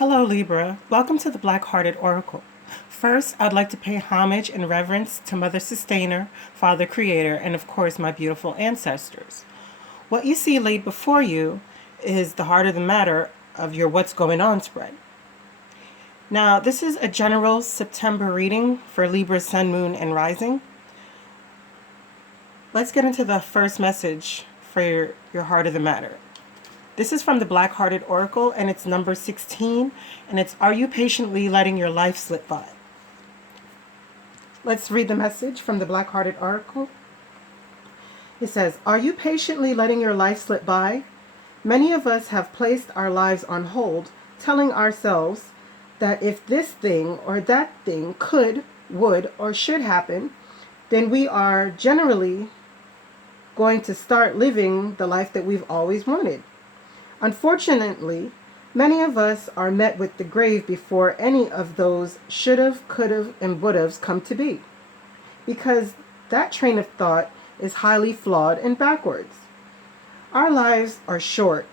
Hello Libra, welcome to the Black-Hearted Oracle. First, I'd like to pay homage and reverence to Mother Sustainer, Father Creator, and of course my beautiful ancestors. What you see laid before you is the heart of the matter of your What's Going On spread. Now, this is a general September reading for Libra, Sun, Moon, and Rising. Let's get into the first message for your heart of the matter. This is from the Black-Hearted Oracle, and it's number 16, and it's, are you patiently letting your life slip by? Let's read the message from the Black-Hearted Oracle. It says, are you patiently letting your life slip by? Many of us have placed our lives on hold, telling ourselves that if this thing or that thing could, would, or should happen, then we are generally going to start living the life that we've always wanted. Unfortunately, many of us are met with the grave before any of those should've, could've, and would've's come to be, because that train of thought is highly flawed and backwards. Our lives are short,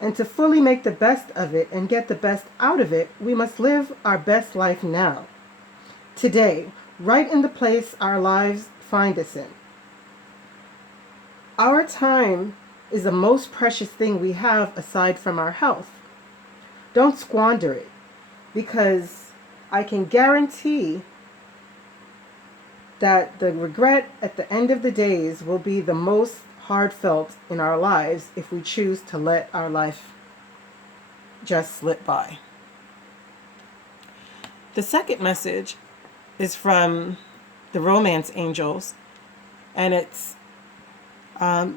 and to fully make the best of it and get the best out of it, we must live our best life now, today, right in the place our lives find us in. Our time is the most precious thing we have aside from our health. Don't squander it, because I can guarantee that the regret at the end of the days will be the most heartfelt in our lives if we choose to let our life just slip by. The second message is from the Romance Angels, and it's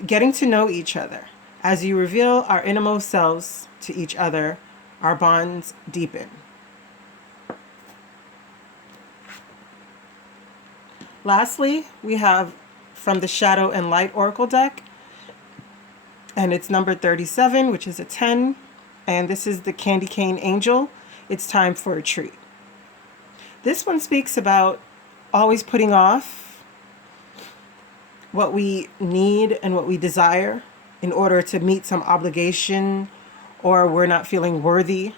getting to know each other. As you reveal our innermost selves to each other, our bonds deepen. Lastly, we have from the Shadow and Light Oracle deck, and it's number 37, which is a 10, and this is the Candy Cane Angel. It's time for a treat. This one speaks about always putting off what we need and what we desire in order to meet some obligation, or we're not feeling worthy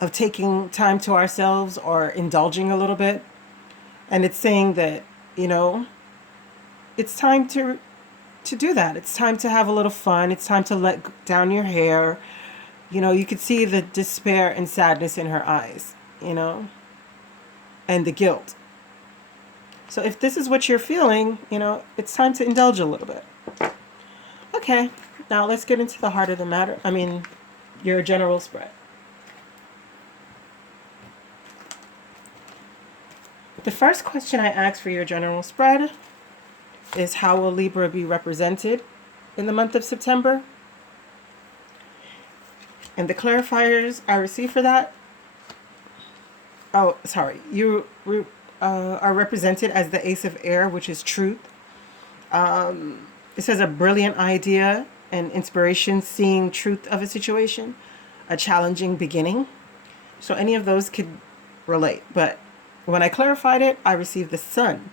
of taking time to ourselves or indulging a little bit. And it's saying that, it's time to do that. It's time to have a little fun. It's time to let down your hair. You could see the despair and sadness in her eyes, and the guilt. So if this is what you're feeling, it's time to indulge a little bit. Okay, now let's get into the heart of the matter. Your general spread. The first question I asked for your general spread is, how will Libra be represented in the month of September? And the clarifiers I received for that, you are represented as the Ace of Air, which is truth. It says a brilliant idea and inspiration, seeing truth of a situation, a challenging beginning. So any of those could relate. But when I clarified it, I received the Sun.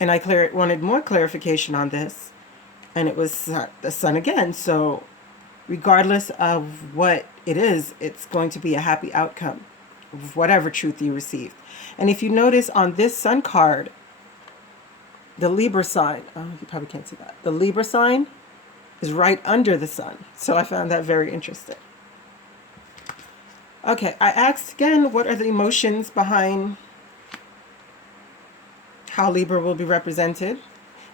And I wanted more clarification on this, and it was the Sun again. So regardless of what it is, it's going to be a happy outcome of whatever truth you received. And if you notice on this Sun card, the Libra sign, you probably can't see that. The Libra sign is right under the Sun. So I found that very interesting. Okay, I asked again, what are the emotions behind how Libra will be represented?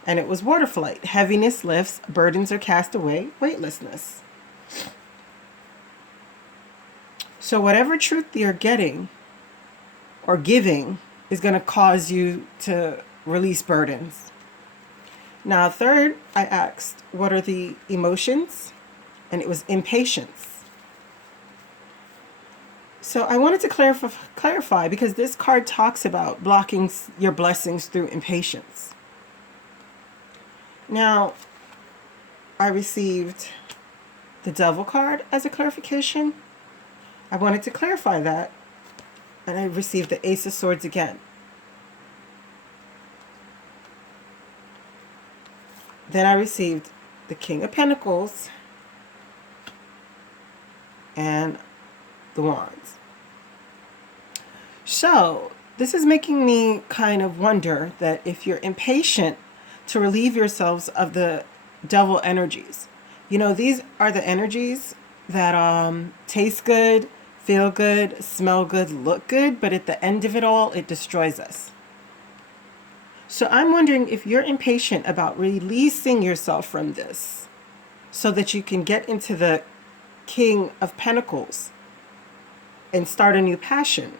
And it was water flight. Heaviness lifts, burdens are cast away, weightlessness. So whatever truth you're getting or giving is going to cause you to release burdens. Now, third, I asked, what are the emotions? And it was impatience. So I wanted to clarify because this card talks about blocking your blessings through impatience. Now, I received the Devil card as a clarification. I wanted to clarify that, and I received the Ace of Swords again. Then I received the King of Pentacles and the Wands. So this is making me kind of wonder that if you're impatient to relieve yourselves of the devil energies, you know, these are the energies that taste good, feel good, smell good, look good, but at the end of it all, it destroys us. So I'm wondering if you're impatient about releasing yourself from this so that you can get into the King of Pentacles and start a new passion,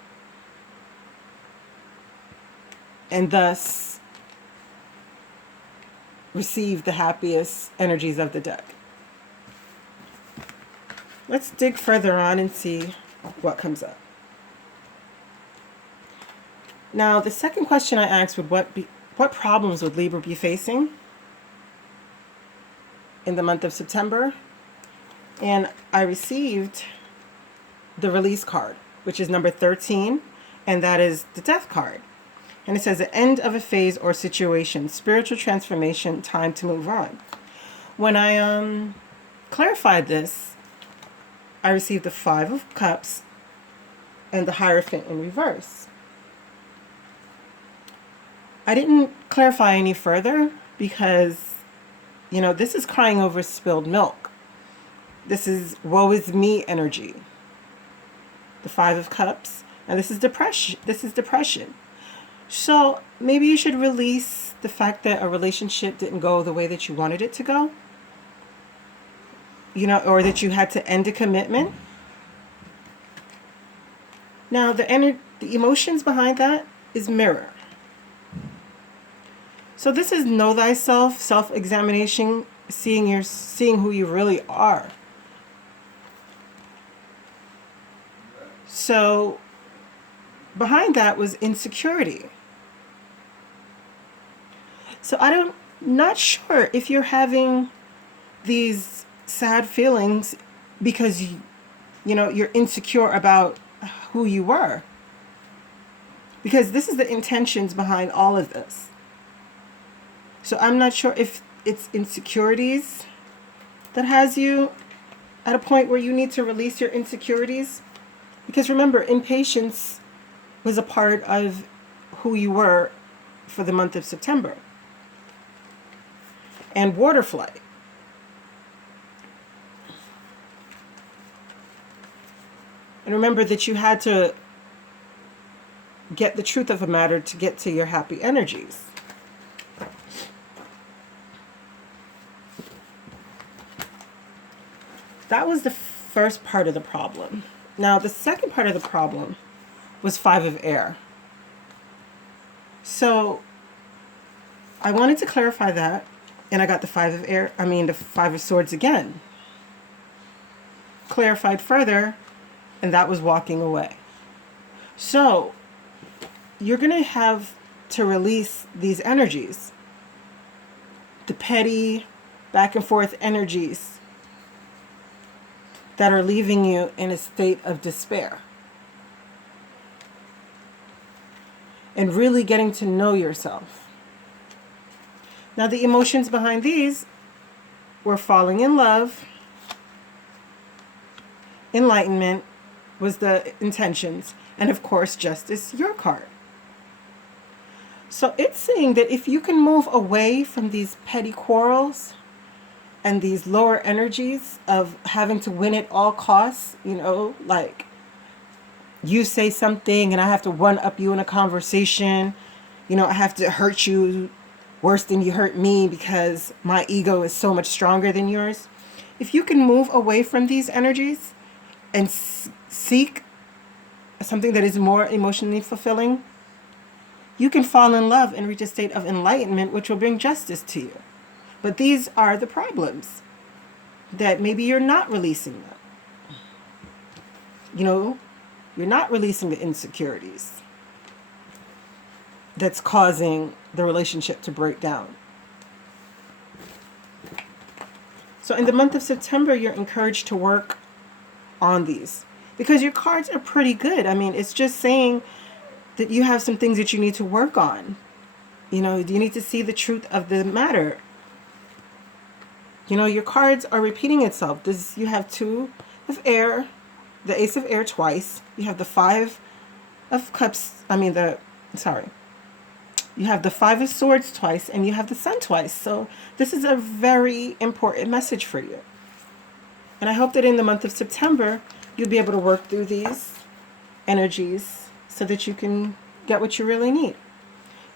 and thus receive the happiest energies of the deck. Let's dig further on and see what comes up. Now, the second question I asked would what problems would Libra be facing in the month of September? And I received the release card, which is number 13, and that is the death card. And it says the end of a phase or situation, spiritual transformation, time to move on. When I clarified this, I received the 5 of Cups and the Hierophant in reverse. I didn't clarify any further because, you know, this is crying over spilled milk. This is woe is me energy. The 5 of Cups, and this is depression. So maybe you should release the fact that a relationship didn't go the way that you wanted it to go. You know, or that you had to end a commitment. Now, the emotions behind that is mirror. So this is know thyself, self-examination, seeing who you really are. So behind that was insecurity. So not sure if you're having these sad feelings because you know you're insecure about who you were. Because this is the intentions behind all of this. So I'm not sure if it's insecurities that has you at a point where you need to release your insecurities. Because remember, impatience was a part of who you were for the month of September. And water flight. And remember that you had to get the truth of a matter to get to your happy energies. That was the first part of the problem. Now, the second part of the problem was 5 of air. So I wanted to clarify that, and I got the 5 of air, the 5 of swords again. Clarified further, and that was walking away. So you're going to have to release these energies, the petty back and forth energies that are leaving you in a state of despair. And really getting to know yourself. Now, the emotions behind these were falling in love. Enlightenment was the intentions. And of course, justice, your card. So it's saying that if you can move away from these petty quarrels and these lower energies of having to win at all costs, you know, like you say something and I have to one-up you in a conversation. You know, I have to hurt you worse than you hurt me because my ego is so much stronger than yours. If you can move away from these energies and seek something that is more emotionally fulfilling, you can fall in love and reach a state of enlightenment, which will bring justice to you. But these are the problems that maybe you're not releasing them. You know, you're not releasing the insecurities that's causing the relationship to break down. So in the month of September, you're encouraged to work on these because your cards are pretty good. I mean, it's just saying that you have some things that you need to work on. You know, you need to see the truth of the matter. You know, your cards are repeating itself. You have 2 of air, the Ace of Air twice. You have the Five of Cups. You have the Five of Swords twice, and you have the Sun twice. So this is a very important message for you. And I hope that in the month of September, you'll be able to work through these energies so that you can get what you really need.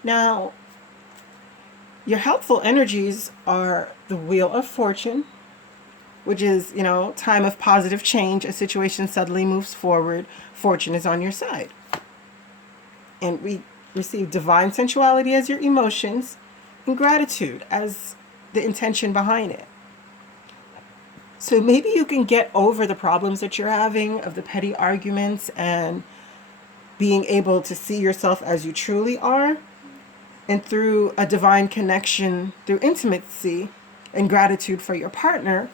Now, your helpful energies are the Wheel of Fortune, which is, time of positive change. A situation suddenly moves forward. Fortune is on your side. And we receive divine sensuality as your emotions and gratitude as the intention behind it. So maybe you can get over the problems that you're having of the petty arguments and being able to see yourself as you truly are. And through a divine connection, through intimacy and gratitude for your partner,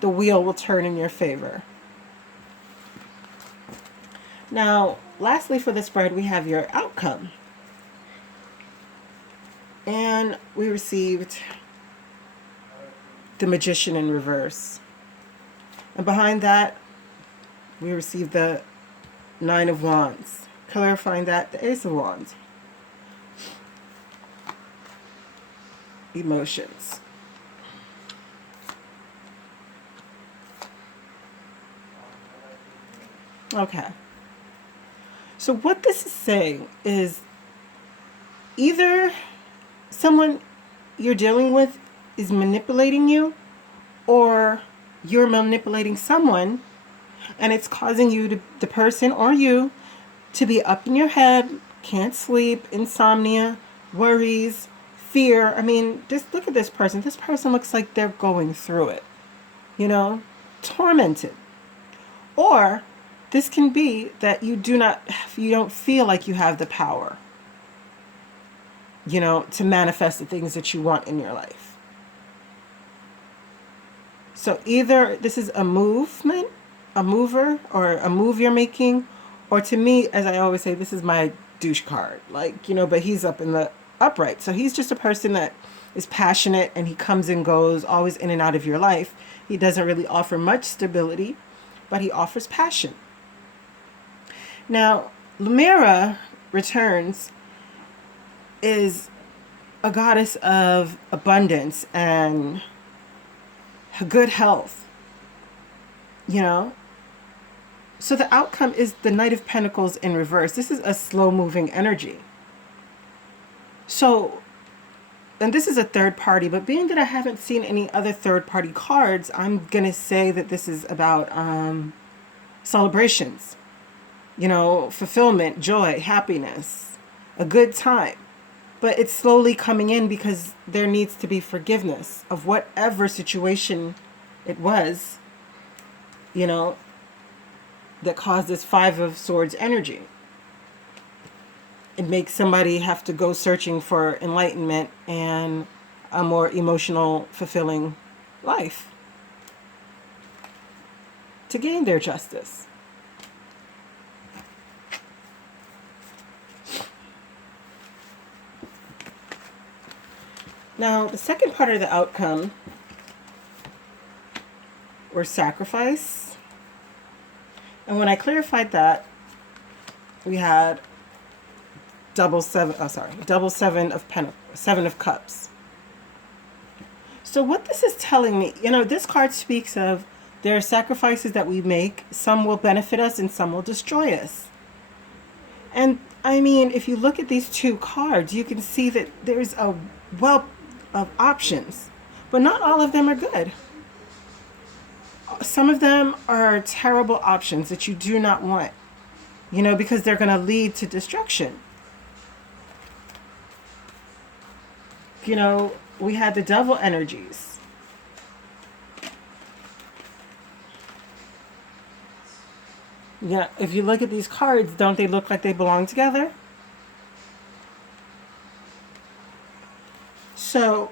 the wheel will turn in your favor. Now, lastly for the spread, we have your outcome. And we received the Magician in reverse. And behind that, we received the Nine of Wands. Clarifying that, the Ace of Wands. Emotions. Okay. So what this is saying is either someone you're dealing with is manipulating you, or you're manipulating someone, and it's causing you, the person or you, to be up in your head, can't sleep, insomnia, worries, fear. I mean, just look at this person. This person looks like they're going through it, tormented. Or this can be that you don't feel like you have the power, to manifest the things that you want in your life. So either this is a movement, a mover, or a move you're making, or to me, as I always say, this is my douche card. But he's up in the upright. So he's just a person that is passionate, and he comes and goes, always in and out of your life. He doesn't really offer much stability, but he offers passion. Now, Lumira returns is a goddess of abundance and good health, So the outcome is the Knight of Pentacles in reverse. This is a slow-moving energy. So, and this is a third party, but being that I haven't seen any other third-party cards, I'm going to say that this is about celebrations, fulfillment, joy, happiness, a good time. But it's slowly coming in because there needs to be forgiveness of whatever situation it was, that caused this Five of Swords energy. It makes somebody have to go searching for enlightenment and a more emotional, fulfilling life to gain their justice. Now, the second part of the outcome were sacrifice. And when I clarified that, we had Seven of Pentacles, Seven of Cups. So what this is telling me, this card speaks of there are sacrifices that we make. Some will benefit us and some will destroy us. And I mean, if you look at these two cards, you can see that there's a wealth of options, but not all of them are good. Some of them are terrible options that you do not want, because they're going to lead to destruction. We had the Devil energies. Yeah, if you look at these cards, don't they look like they belong together? So,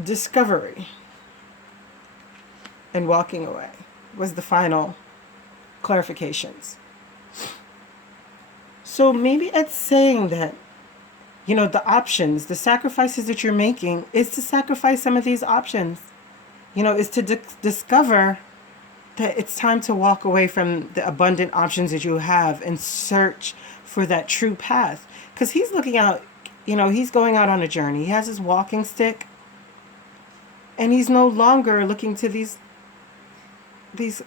discovery and walking away was the final clarifications. So maybe it's saying that, the options, the sacrifices that you're making is to sacrifice some of these options, is to discover that it's time to walk away from the abundant options that you have and search for that true path. Because he's looking out, he's going out on a journey. He has his walking stick, and he's no longer looking to these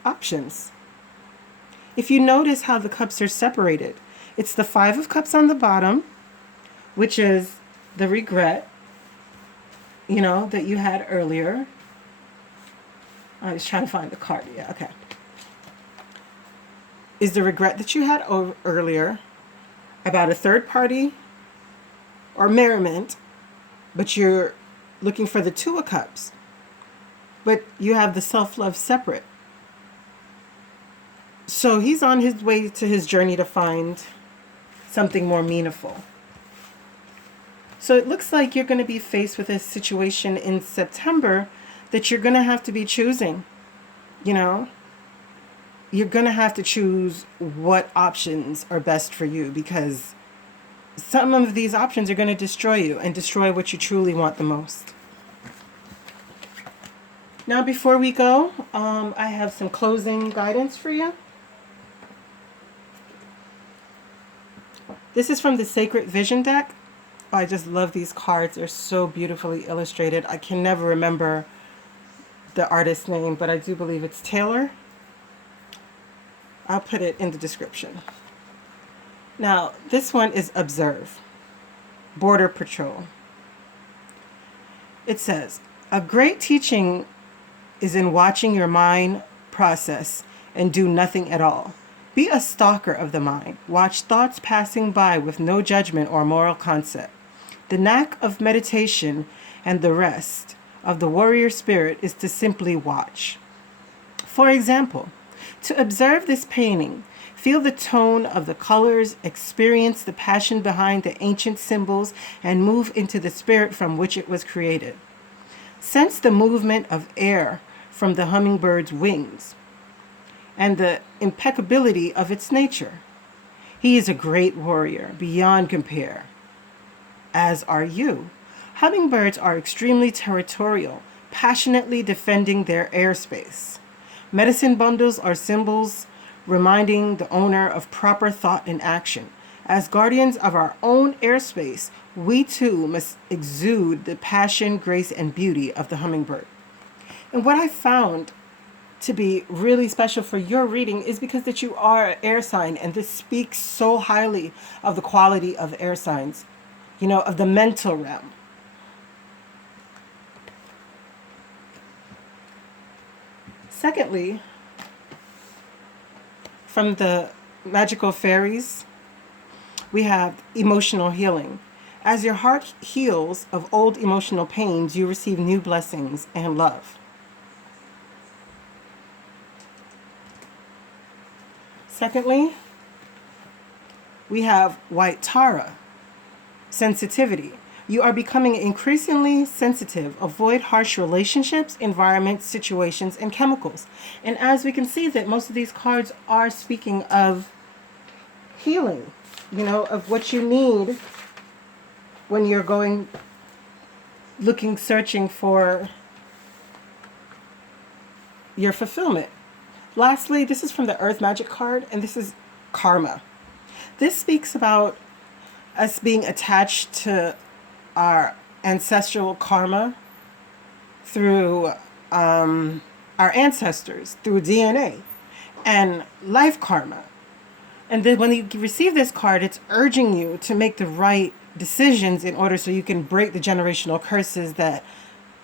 options. If you notice how the cups are separated, it's the Five of Cups on the bottom, which is the regret, that you had earlier. I was trying to find the card. Yeah, okay. Is the regret that you had earlier about a third party or merriment, but you're looking for the Two of Cups, but you have the self-love separate. So he's on his way to his journey to find something more meaningful. So it looks like you're going to be faced with a situation in September that you're going to have to be choosing. You're going to have to choose what options are best for you, because some of these options are going to destroy you and destroy what you truly want the most. Now, before we go, I have some closing guidance for you. This is from the Sacred Vision deck. Oh, I just love these cards. They're so beautifully illustrated. I can never remember the artist's name, but I do believe it's Taylor. I'll put it in the description. Now, this one is Observe, Border Patrol. It says, a great teaching is in watching your mind process and do nothing at all. Be a stalker of the mind. Watch thoughts passing by with no judgment or moral concept. The knack of meditation and the rest of the warrior spirit is to simply watch. For example, to observe this painting, feel the tone of the colors, experience the passion behind the ancient symbols, and move into the spirit from which it was created. Sense the movement of air from the hummingbird's wings and the impeccability of its nature. He is a great warrior, beyond compare, as are you. Hummingbirds are extremely territorial, passionately defending their airspace. Medicine bundles are symbols reminding the owner of proper thought and action. As guardians of our own airspace, we too must exude the passion, grace, and beauty of the hummingbird. And what I found to be really special for your reading is because that you are an air sign, and this speaks so highly of the quality of air signs, of the mental realm. Secondly, from the magical fairies, we have emotional healing. As your heart heals of old emotional pains, you receive new blessings and love. Secondly, we have White Tara, sensitivity. You are becoming increasingly sensitive. Avoid harsh relationships, environments, situations, and chemicals. And as we can see that most of these cards are speaking of healing, of what you need when you're searching for your fulfillment. Lastly, this is from the Earth Magic card, and this is karma. This speaks about us being attached to our ancestral karma through our ancestors, through DNA, and life karma. And then when you receive this card, it's urging you to make the right decisions in order so you can break the generational curses that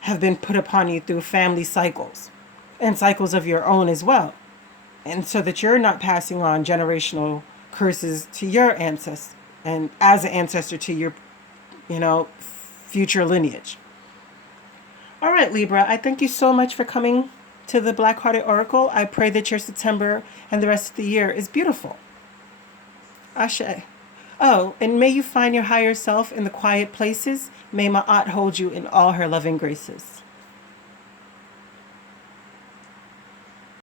have been put upon you through family cycles and cycles of your own as well. And so that you're not passing on generational curses to your ancestors and as an ancestor to your, future lineage. All right, Libra, I thank you so much for coming to the Black Hearted Oracle. I pray that your September and the rest of the year is beautiful. Ashe. Oh, and may you find your higher self in the quiet places. May Ma'at hold you in all her loving graces.